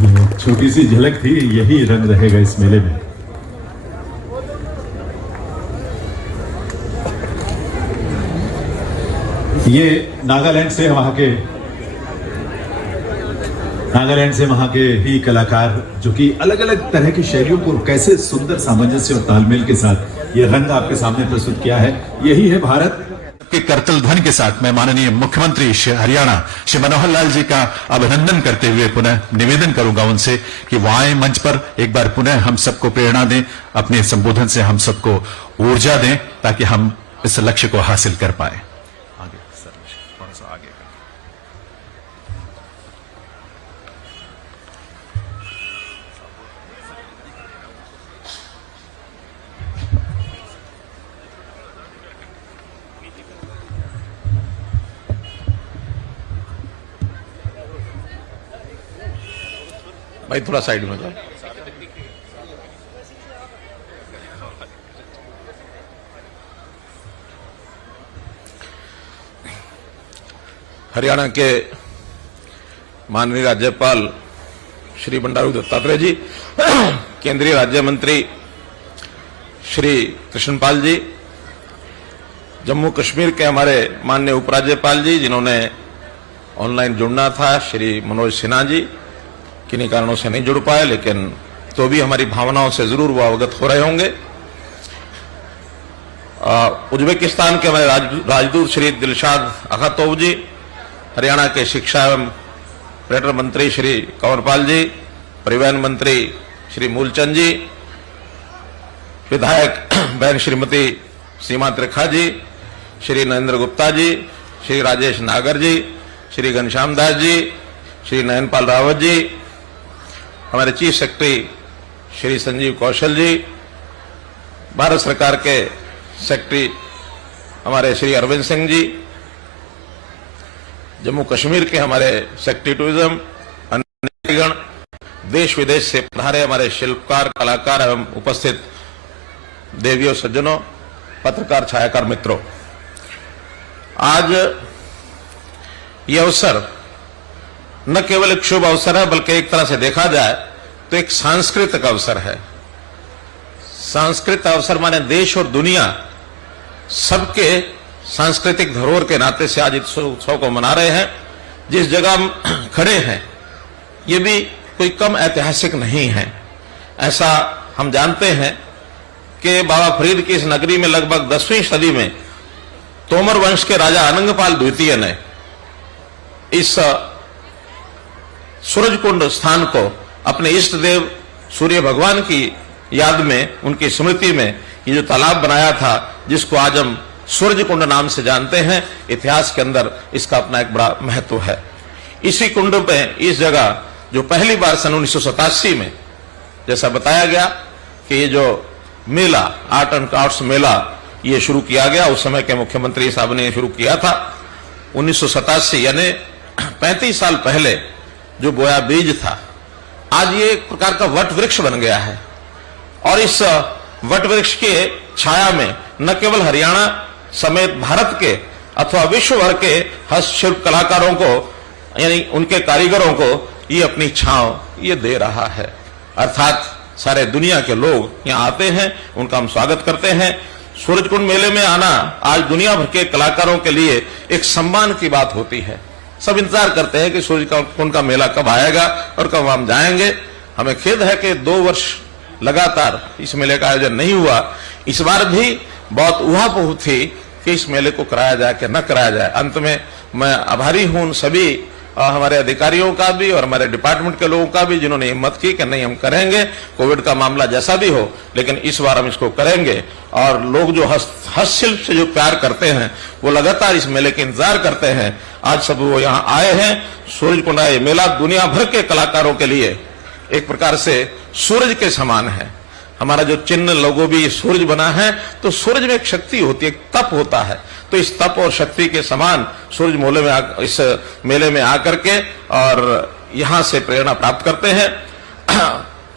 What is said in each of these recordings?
छोटी सी झलक थी, यही रंग रहेगा इस मेले में। ये नागालैंड से वहां के ही कलाकार जो कि अलग अलग तरह की शैलियों को कैसे सुंदर सामंजस्य और तालमेल के साथ ये रंग आपके सामने प्रस्तुत किया है। यही है भारत के करतल ध्वनि के साथ मैं माननीय मुख्यमंत्री श्री हरियाणा श्री मनोहर लाल जी का अभिनंदन करते हुए पुनः निवेदन करूंगा उनसे कि वो आए मंच पर, एक बार पुनः हम सबको प्रेरणा दें, अपने संबोधन से हम सबको ऊर्जा दें ताकि हम इस लक्ष्य को हासिल कर पाए। थोड़ा सा आगे भाई थोड़ा साइड में जाओ। हरियाणा के माननीय राज्यपाल श्री बंडारू दत्तात्रेय जी, केंद्रीय राज्य मंत्री श्री कृष्णपाल जी, जम्मू कश्मीर के हमारे माननीय उपराज्यपाल जी जिन्होंने ऑनलाइन जुड़ना था, श्री मनोज सिन्हा जी किन्हीं कारणों से नहीं जुड़ पाए, लेकिन तो भी हमारी भावनाओं से जरूर वो अवगत हो रहे होंगे। उज्बेकिस्तान के हमारे राजदूत श्री दिलशाद अखातोव जी, हरियाणा के शिक्षा एवं पर्यटन मंत्री श्री कंवरपाल जी, परिवहन मंत्री श्री मूलचंद जी, विधायक बहन श्रीमती सीमा त्रिखा जी, श्री नरेंद्र गुप्ता जी, श्री राजेश नागर जी, श्री घनश्याम दास जी, श्री नयनपाल रावत जी, हमारे चीफ सेक्रेटरी श्री संजीव कौशल जी, भारत सरकार के सेक्रेटरी हमारे श्री अरविंद सिंह जी, जम्मू कश्मीर के हमारे सेक्रेटरी टूरिज्म, अन्य गण, देश विदेश से पधारे हमारे शिल्पकार, कलाकार एवं उपस्थित देवियों, सज्जनों, पत्रकार, छायाकार मित्रों, आज यह अवसर न केवल एक शुभ अवसर है बल्कि एक तरह से देखा जाए तो एक सांस्कृतिक अवसर है। सांस्कृतिक अवसर माने देश और दुनिया सबके सांस्कृतिक धरोहर के नाते से आज इस उत्सव को मना रहे हैं। जिस जगह हम खड़े हैं ये भी कोई कम ऐतिहासिक नहीं है। ऐसा हम जानते हैं कि बाबा फरीद की इस नगरी में लगभग 10वीं सदी में तोमर वंश के राजा अनंगपाल द्वितीय ने इस सूरजकुंड स्थान को अपने इष्ट देव सूर्य भगवान की याद में, उनकी स्मृति में ये जो तालाब बनाया था जिसको आज हम सूरजकुंड नाम से जानते हैं, इतिहास के अंदर इसका अपना एक बड़ा महत्व है। इसी कुंड में, इस जगह जो पहली बार सन 1987 में जैसा बताया गया कि ये जो मेला, आर्ट एंड क्राफ्ट्स मेला ये शुरू किया गया, उस समय के मुख्यमंत्री साहब ने शुरू किया था। 1987 यानी 35 साल पहले जो बोया बीज था, आज ये एक प्रकार का वट वृक्ष बन गया है। और इस वट वृक्ष के छाया में न केवल हरियाणा समेत भारत के अथवा विश्व भर के हस्तशिल्प कलाकारों को, यानी उनके कारीगरों को ये अपनी छांव ये दे रहा है। अर्थात सारे दुनिया के लोग यहाँ आते हैं, उनका हम स्वागत करते हैं। सूरजकुंड मेले में आना आज दुनिया भर के कलाकारों के लिए एक सम्मान की बात होती है। सब इंतजार करते हैं कि सूरजकुंड का मेला कब आएगा और कब हम जाएंगे। हमें खेद है कि 2 वर्ष लगातार इस मेले का आयोजन नहीं हुआ। इस बार भी बहुत उहापोह थी कि इस मेले को कराया जाए कि न कराया जाए। अंत में मैं आभारी हूं उन सभी हमारे अधिकारियों का भी और हमारे डिपार्टमेंट के लोगों का भी जिन्होंने हिम्मत की कि नहीं हम करेंगे, कोविड का मामला जैसा भी हो, लेकिन इस बार हम इसको करेंगे। और लोग जो हस्तशिल्प से जो प्यार करते हैं वो लगातार इस मेले के इंतजार करते हैं। आज सब वो यहाँ आए हैं। सूरजकुंड मेला दुनिया भर के कलाकारों के लिए एक प्रकार से सूरज के समान है। हमारा जो चिन्ह लोगो भी सूरज बना है, तो सूरज में एक शक्ति होती है, एक तप होता है। तो इस तप और शक्ति के समान सूरज इस मेले में आकर के और यहां से प्रेरणा प्राप्त करते हैं।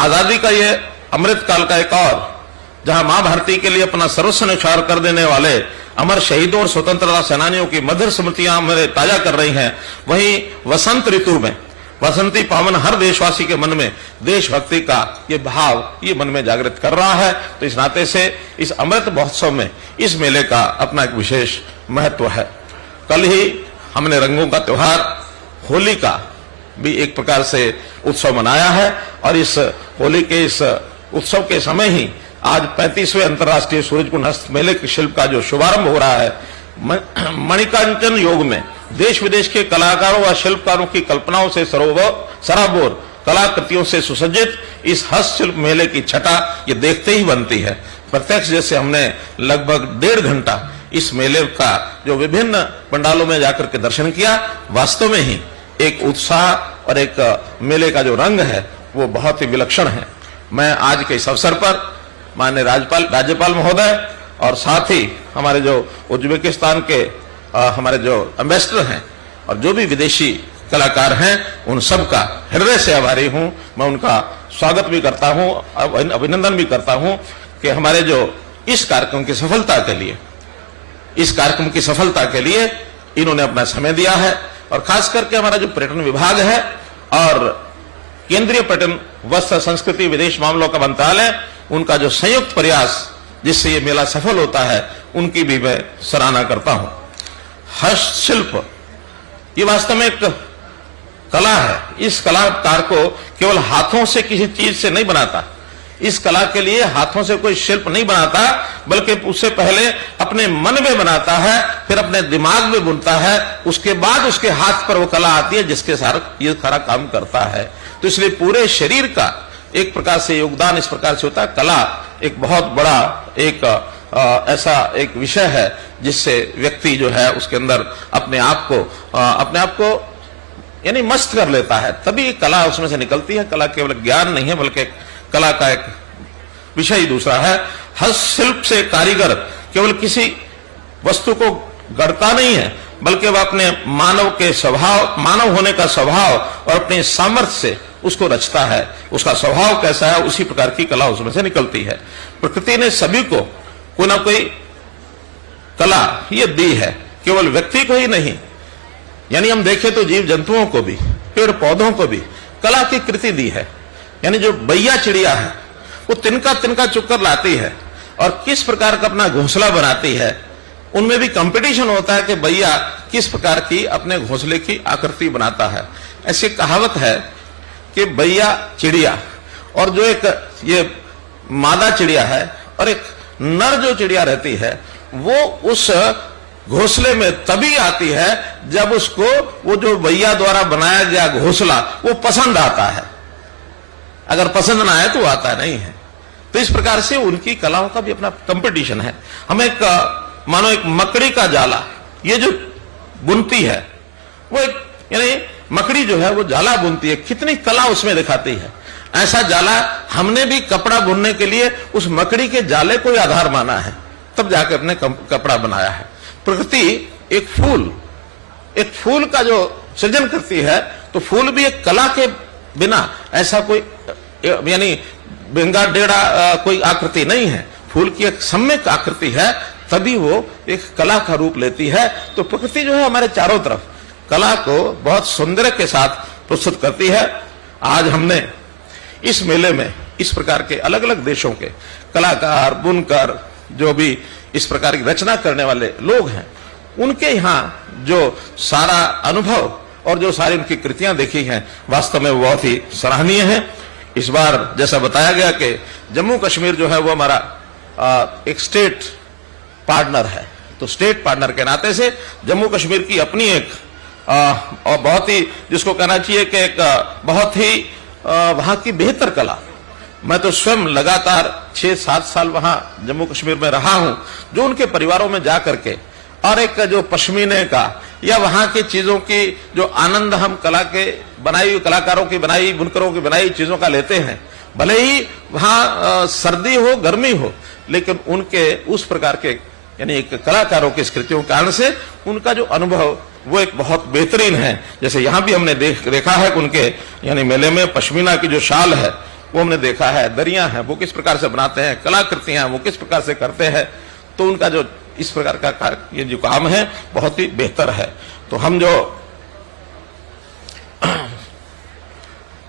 आजादी का ये अमृत काल का एक और, जहां मां भारती के लिए अपना सर्वस्व न्यौछावर कर देने वाले अमर शहीदों और स्वतंत्रता सेनानियों की मधुर स्मृतियां हमें ताजा कर रही हैं, वहीं वसंत ऋतु में बसंती पावन हर देशवासी के मन में देशभक्ति का ये भाव ये मन में जागृत कर रहा है। तो इस नाते से इस अमृत महोत्सव में इस मेले का अपना एक विशेष महत्व है। कल ही हमने रंगों का त्योहार होली का भी एक प्रकार से उत्सव मनाया है और इस होली के इस उत्सव के समय ही आज 35वें अंतर्राष्ट्रीय सूरजकुंड हस्त मेले के शिल्प का जो शुभारंभ हो रहा है, मणिकांचन योग में देश विदेश के कलाकारों व शिल्पकारों की कल्पनाओं से सराबोर कलाकृतियों से सुसज्जित इस हस्तशिल्प मेले की छटा ये देखते ही बनती है। प्रत्यक्ष जैसे हमने लगभग 1.5 घंटा इस मेले का जो विभिन्न पंडालों में जाकर के दर्शन किया, वास्तव में ही एक उत्साह और एक मेले का जो रंग है वो बहुत ही विलक्षण है। मैं आज के इस अवसर पर माननीय राज्यपाल महोदय और साथ ही हमारे जो उज्बेकिस्तान के हमारे जो एम्बेसडर हैं और जो भी विदेशी कलाकार हैं उन सब का हृदय से आभारी हूं। मैं उनका स्वागत भी करता हूं, अभिनंदन भी करता हूं कि हमारे जो इस कार्यक्रम की सफलता के लिए इन्होंने अपना समय दिया है। और खास करके हमारा जो पर्यटन विभाग है और केंद्रीय पर्यटन वस्त्र संस्कृति विदेश मामलों का मंत्रालय, उनका जो संयुक्त प्रयास जिससे ये मेला सफल होता है, उनकी भी मैं सराहना करता हूं। हस्तशिल्प ये वास्तव में एक कला है। इस कलाकार को केवल हाथों से किसी चीज से नहीं बनाता, इस कला के लिए हाथों से कोई शिल्प नहीं बनाता, बल्कि उससे पहले अपने मन में बनाता है, फिर अपने दिमाग में बुनता है, उसके बाद उसके हाथ पर वो कला आती है जिसके साथ ये सारा काम करता है। तो इसलिए पूरे शरीर का एक प्रकार से योगदान इस प्रकार से होता है। कला एक बहुत बड़ा एक ऐसा एक विषय है जिससे व्यक्ति जो है उसके अंदर अपने आप को यानी मस्त कर लेता है, तभी कला उसमें से निकलती है। कला केवल ज्ञान नहीं है बल्कि कला का एक विषय ही दूसरा है। हस्तशिल्प से कारीगर केवल किसी वस्तु को गढ़ता नहीं है, बल्कि वह अपने मानव होने का स्वभाव और अपने सामर्थ्य से उसको रचता है। उसका स्वभाव कैसा है उसी प्रकार की कला उसमें से निकलती है। प्रकृति ने सभी को कोई ना कोई कला ये दी है, केवल व्यक्ति को ही नहीं। यानी हम देखें तो जीव जंतुओं को भी, पेड़ पौधों को भी कला की कृति दी है। यानी जो बैया चिड़िया है वो तिनका तिनका चुक्कर लाती है और किस प्रकार का अपना घोंसला बनाती है, उनमें भी कंपटीशन होता है कि बैया किस प्रकार की अपने घोंसले की आकृति बनाता है। ऐसी कहावत है कि बैया चिड़िया और जो एक ये मादा चिड़िया है और एक नर जो चिड़िया रहती है वो उस घोंसले में तभी आती है जब उसको वो जो बैया द्वारा बनाया गया घोंसला वो पसंद आता है। अगर पसंद ना आए तो आता नहीं है। तो इस प्रकार से उनकी कलाओं का भी अपना कंपटीशन है। हम एक मानो एक मकड़ी का जाला ये जो बुनती है वो एक यानी मकड़ी जो है वो जाला बुनती है, कितनी कला उसमें दिखाती है। ऐसा जाला हमने भी कपड़ा बुनने के लिए उस मकड़ी के जाले को ही आधार माना है, तब जाकर अपने कपड़ा बनाया है। प्रकृति एक फूल का जो सृजन करती है तो फूल भी एक कला के बिना ऐसा कोई यानी बेंगा डेढ़ा कोई आकृति नहीं है। फूल की एक सम्यक आकृति है, तभी वो एक कला का रूप लेती है। तो प्रकृति जो है हमारे चारों तरफ कला को बहुत सौंदर्य के साथ प्रस्तुत करती है। आज हमने इस मेले में इस प्रकार के अलग अलग देशों के कलाकार, बुनकर, जो भी इस प्रकार की रचना करने वाले लोग हैं, उनके यहाँ जो सारा अनुभव और जो सारी उनकी कृतियां देखी हैं, वास्तव में बहुत ही सराहनीय है। इस बार जैसा बताया गया कि जम्मू कश्मीर जो है वो हमारा एक स्टेट पार्टनर है, तो स्टेट पार्टनर के नाते से जम्मू कश्मीर की अपनी एक और बहुत ही जिसको कहना चाहिए कि एक बहुत ही वहां की बेहतर कला। मैं तो स्वयं लगातार 6-7 साल वहां जम्मू कश्मीर में रहा हूं, जो उनके परिवारों में जा करके और एक जो पश्मीने का या वहां की चीजों की जो आनंद हम कला के बनाई, कलाकारों की बनाई, बुनकरों की बनाई चीजों का लेते हैं। भले ही वहां सर्दी हो, गर्मी हो, लेकिन उनके उस प्रकार के यानी एक कलाकारों की कृतियों के कारण से उनका जो अनुभव वो एक बहुत बेहतरीन है। जैसे यहाँ भी हमने देखा है कि उनके यानी मेले में पश्मीना की जो शाल है वो हमने देखा है, दरियां हैं वो किस प्रकार से बनाते हैं, कलाकृतियां वो किस प्रकार से करते हैं। तो उनका जो इस प्रकार का ये जो काम है बहुत ही बेहतर है। तो हम जो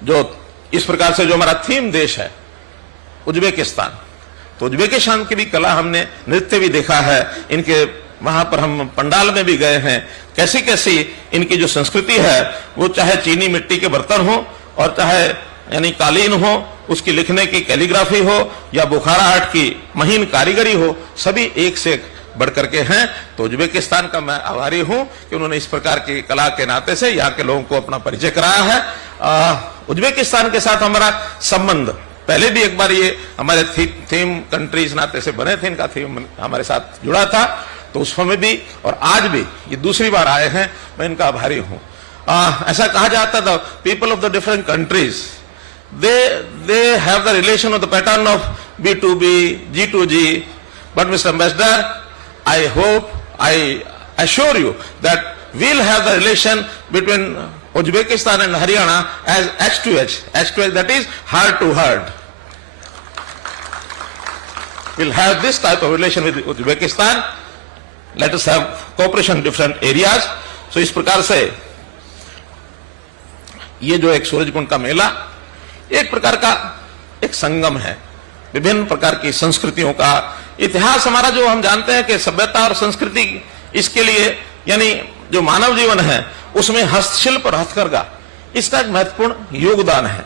जो इस प्रकार से जो हमारा थीम देश है उज्बेकिस्तान, तो उज्बेकिस्तान की भी कला हमने, नृत्य भी देखा है इनके, वहां पर हम पंडाल में भी गए हैं, कैसी कैसी इनकी जो संस्कृति है, वो चाहे चीनी मिट्टी के बर्तन हो और चाहे यानी कालीन हो, उसकी लिखने की कैलीग्राफी हो या बुखारा आर्ट की महीन कारीगरी हो, सभी एक से एक बढ़ करके हैं। तो उज्बेकिस्तान का मैं आभारी हूं कि उन्होंने इस प्रकार की कला के नाते से यहाँ के लोगों को अपना परिचय कराया है। उज्बेकिस्तान के साथ हमारा संबंध पहले भी एक बार ये हमारे थीम कंट्रीज नाते से बने थे, इनका थीम हमारे साथ जुड़ा था, तो उस समय भी और आज भी ये दूसरी बार आए हैं, मैं इनका आभारी हूं। ऐसा कहा जाता था people of the different countries they have the relation of the pattern of B2B, G2G, but Mr. Ambassador, I hope, I assure you that we'll have the relation between Uzbekistan and Haryana as H2H, H2H, that is heart to heart. We'll have this type of relation with Uzbekistan. Let us have cooperation in different areas. So इस प्रकार से ये जो एक सूरजकुंड का मेला एक प्रकार का एक संगम है विभिन्न प्रकार की संस्कृतियों का। इतिहास हमारा जो हम जानते हैं कि सभ्यता और संस्कृति, इसके लिए यानी जो मानव जीवन है उसमें हस्तशिल्प और हथकरघा इसका एक महत्वपूर्ण योगदान है।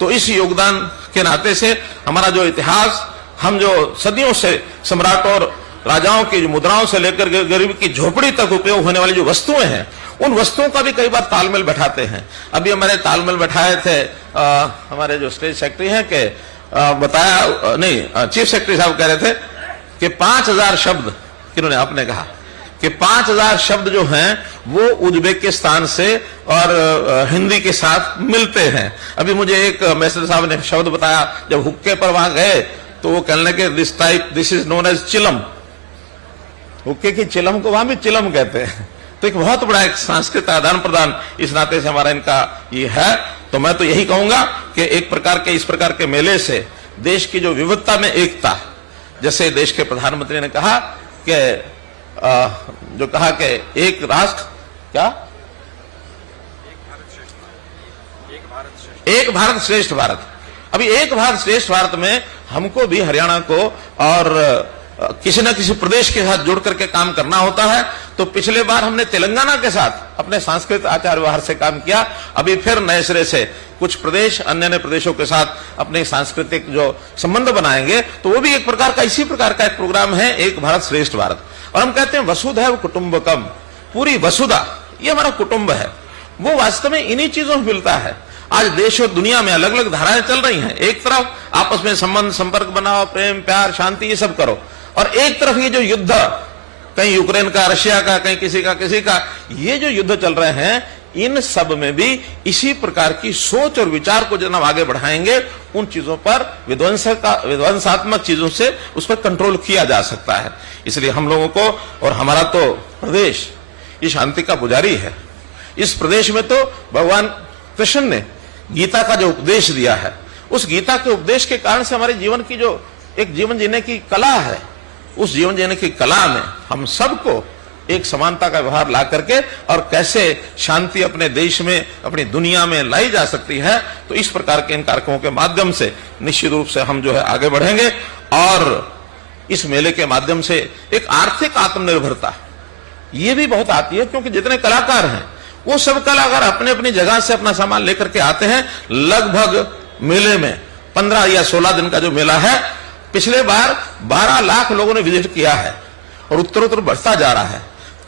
तो इस योगदान के नाते से हमारा जो इतिहास, हम जो सदियों से सम्राटों और राजाओं की जो मुद्राओं से लेकर गरीब की झोपड़ी तक उपयोग होने वाली जो वस्तुएं हैं, उन वस्तुओं का भी कई बार तालमेल बैठाते हैं। अभी हमारे तालमेल बैठाए थे हमारे जो स्टेट सेक्रेटरी हैं कि बताया नहीं, चीफ सेक्रेटरी साहब कह रहे थे कि 5000 शब्द, किन्होंने आपने कहा कि 5000 शब्द जो हैं वो उज्बेकिस्तान से और हिंदी के साथ मिलते हैं। अभी मुझे एक मैसेज साहब ने शब्द बताया, जब हुक्के पर वहां गए तो वो कहने लगे दिस इज नोन एज चिलम, हुक्के की चिलम को वहां भी चिलम कहते हैं। तो एक बहुत बड़ा एक सांस्कृतिक आदान प्रदान इस नाते से हमारा इनका ये है। तो मैं तो यही कहूंगा कि एक प्रकार के इस प्रकार के मेले से देश की जो विविधता में एकता, जैसे देश के प्रधानमंत्री ने कहा कि जो कहा कि एक राष्ट्र क्या, एक भारत श्रेष्ठ भारत। अभी एक भारत श्रेष्ठ भारत में हमको भी हरियाणा को और किसी न किसी प्रदेश के साथ जुड़ करके काम करना होता है। तो पिछले बार हमने तेलंगाना के साथ अपने सांस्कृतिक आचार व्यवहार से काम किया, अभी फिर नए सिरे से कुछ प्रदेश अन्य प्रदेशों के साथ अपने सांस्कृतिक जो संबंध बनाएंगे, तो वो भी एक प्रकार का इसी प्रकार का एक प्रोग्राम है, एक भारत श्रेष्ठ भारत। और हम कहते हैं वसुधैव कुटुंबकम, पूरी वसुधा ये हमारा कुटुंब है, वो वास्तव में इन्हीं चीजों में मिलता है। आज देश और दुनिया में अलग अलग धाराएं चल रही हैं, एक तरफ आपस में संबंध संपर्क बनाओ, प्रेम प्यार शांति ये सब करो, और एक तरफ ये जो युद्ध, कहीं यूक्रेन का रशिया का, कहीं किसी का, ये जो युद्ध चल रहे हैं, इन सब में भी इसी प्रकार की सोच और विचार को जब हम आगे बढ़ाएंगे, उन चीजों पर विध्वंसात्मक चीजों से उस पर कंट्रोल किया जा सकता है। इसलिए हम लोगों को, और हमारा तो प्रदेश ये शांति का पुजारी है, इस प्रदेश में तो भगवान कृष्ण ने गीता का जो उपदेश दिया है, उस गीता के उपदेश के कारण से हमारे जीवन की जो एक जीवन जीने की कला है, उस जीवन जीने की कला में हम सबको एक समानता का व्यवहार ला करके और कैसे शांति अपने देश में, अपनी दुनिया में लाई जा सकती है, तो इस प्रकार के इन कार्यक्रमों के माध्यम से निश्चित रूप से हम जो है आगे बढ़ेंगे। और इस मेले के माध्यम से एक आर्थिक आत्मनिर्भरता ये भी बहुत आती है, क्योंकि जितने कलाकार हैं वो सब कलाकार अपने अपनी जगह से अपना सामान लेकर के आते हैं। लगभग मेले में 15 या 16 दिन का जो मेला है, पिछले बार 12 लाख लोगों ने विजिट किया है और उत्तरोत्तर बढ़ता जा रहा है।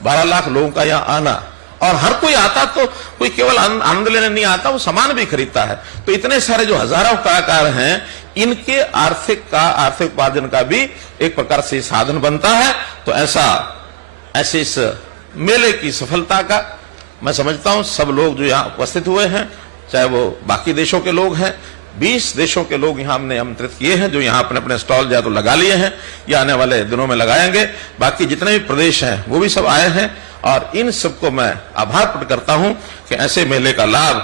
12 लाख लोगों का यहाँ आना, और हर कोई आता तो कोई केवल आनंद लेने नहीं आता, वो सामान भी खरीदता है। तो इतने सारे जो हजारों कलाकार हैं, इनके आर्थिक उपार्जन का भी एक प्रकार से साधन बनता है। तो ऐसे इस मेले की सफलता का मैं समझता हूं सब लोग जो यहाँ उपस्थित हुए हैं, चाहे वो बाकी देशों के लोग हैं, 20 देशों के लोग यहाँ हमने आमंत्रित किए हैं, जो यहाँ अपने अपने स्टॉल या तो लगा लिए हैं या आने वाले दिनों में लगाएंगे। बाकी जितने भी प्रदेश हैं वो भी सब आए हैं, और इन सबको मैं आभार प्रकट करता हूं कि ऐसे मेले का लाभ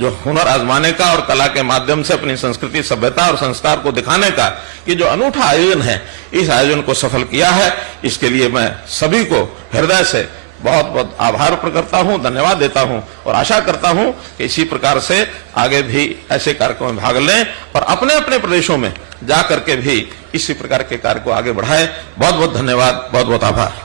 जो हुनर आजमाने का और कला के माध्यम से अपनी संस्कृति सभ्यता और संस्कार को दिखाने का ये जो अनूठा आयोजन है, इस आयोजन को सफल किया है। इसके लिए मैं सभी को हृदय से बहुत बहुत आभार प्रकट करता हूं, धन्यवाद देता हूं और आशा करता हूं कि इसी प्रकार से आगे भी ऐसे कार्यक्रमों में भाग लें और अपने अपने प्रदेशों में जा करके भी इसी प्रकार के कार्य को आगे बढ़ाएं। बहुत बहुत धन्यवाद, बहुत बहुत आभार।